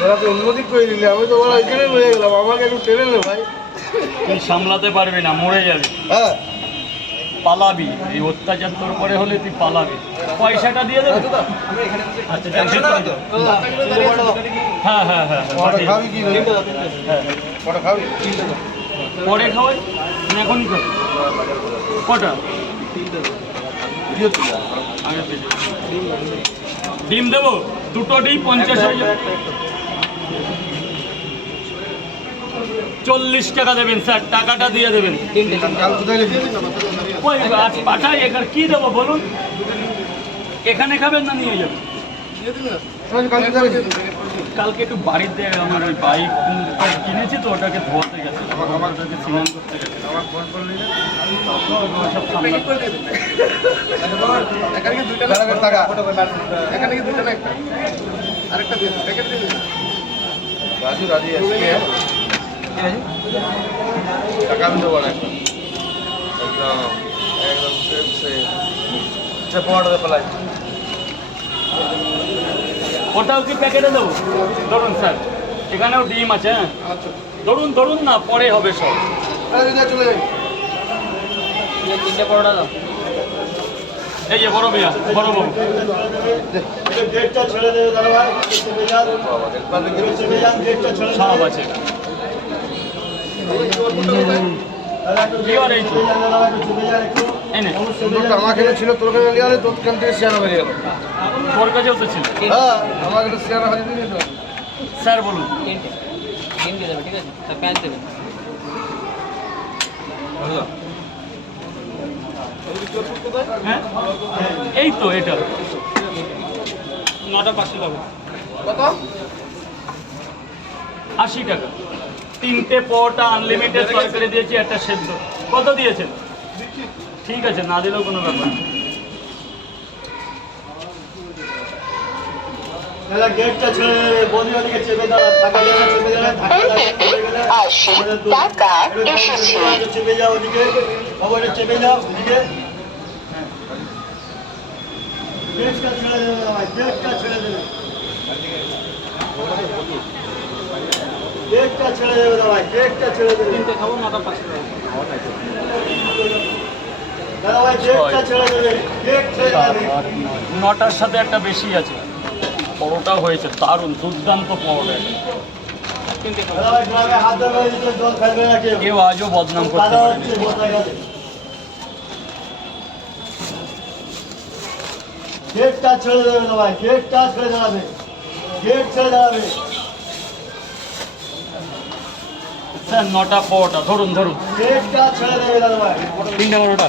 তোরা তো অন্যদিক করে দিলি, আমি তো ওরা ওইখানে রয়ে গেলাম, আমাকে একটু টেনে নে ভাই। তুই সামলাতে পারবি না, মরে যাবি, হ্যাঁ পালাবি। এই অত্যাচার তোর পরে হলে তুই পালাবি। পয়সাটা দিয়ে দেবে? আচ্ছা, হ্যাঁ হ্যাঁ হ্যাঁ কটা খাবি কি রে? হ্যাঁ, কটা খাবি? পরে খাওয়াই না, এখনই খাবি। কটা? কি হচ্ছে? আগে পেলে। ডিম দেবো? দুটো ডিম 50 হয়ে যাবে। 40 টাকা দেবেন স্যার, টাকাটা দিয়ে দেবেন। কাল কোথায় গেলি? ওই আজ পাঠাই, এখানে কি দেবো বলুন? এখানে খাবেন না নিয়ে যাবেন? কাল কোথায় গেলি? কালকে একটু বাড়িতে আমার ওই বাইক কিনেছি তো, ওটাকে ধোয়াতে গেছে, ওটাকে স্নান করতে গেছে। আমার ফোন করলি না? সব সামলাতে। টাকা রাজু রাজি আছে টাকা আমি দেবো না একদম একদম সে পনেরো পেলাই। ওটাও কি প্যাকেটে দেবো? ধরুন স্যার, এখানেও ডিম আছে। হ্যাঁ ধরুন ধরুন না, পরে হবে সব। চলে যাই। 3টে পরোটা দাও। এই যে বড় মিয়া, বড় বাবু। ডেটটা ছেড়ে দেবে দাদা ভাই, সব আছে। কি আর এই তো? এই নে, দুটো আমার কাছে ছিল, তোর কাছে নিয়ে গেলে তোর কাছ থেকে শেয়ার বেরিয়ে গেল। তোর কাছেও তো ছিল। হ্যাঁ আমার কাছে শেয়ার হারিয়ে দিলি তো। স্যার বলুন। ডিম দিয়ে দেবে, ঠিক আছে? তা পেঁয়াজ দেবে। হ্যাঁ এই তো এটা 9টা 500 টাকা। কত? 80 টাকা। 3টে পরোটা আনলিমিটেড তরকারি দিয়েছি, একটা সেদ্ধ। কত দিয়েছেন? ঠিক আছে, না দিলেও কোনো ব্যাপার না। দাদা গেটটা ছেড়ে দেবে, বৌদি ওদিকে চেপে দাও, থাকা জায়গা চেপে দাও, ধাক্কা লাগলে টাকা এসেছে। চেপে যাও ওদিকে, খবরে চেপে যাও ওদিকে। গেটটা ছেড়ে দেবে দাদা ভাই, গেটটা ছেড়ে দেবে। গেটটা ছেড়ে দেবে দাদা ভাই, গেটটা ছেড়ে দেবে। 3টে খাবো, 9টা 500 টাকা। দাদা ভাই গেটটা ছেড়ে দেবে, গেট ছেড়ে দেবে। 9টার সাথে একটা বেশি আছে। পরোটা হয়েছে দারুণ, দুর্দান্ত পরোটা এটা। দাদা ভাই গ্রামে হাত ধরে দিতে জল ফেলবে না কেউ। কেউ আজও বদনাম করতে দাদা পারেনি। হচ্ছে কোথায় গেছে? গেটটা ছেড়ে দেবে দাদা ভাই, গেটটা ছেড়ে দাঁড়াবে, গেট ছেড়ে দাঁড়াবে। স্যার 9টা পরোটা ধরুন ধরুন। গেটটা ছেড়ে দেবে দাদা ভাই। 3টে পরোটা।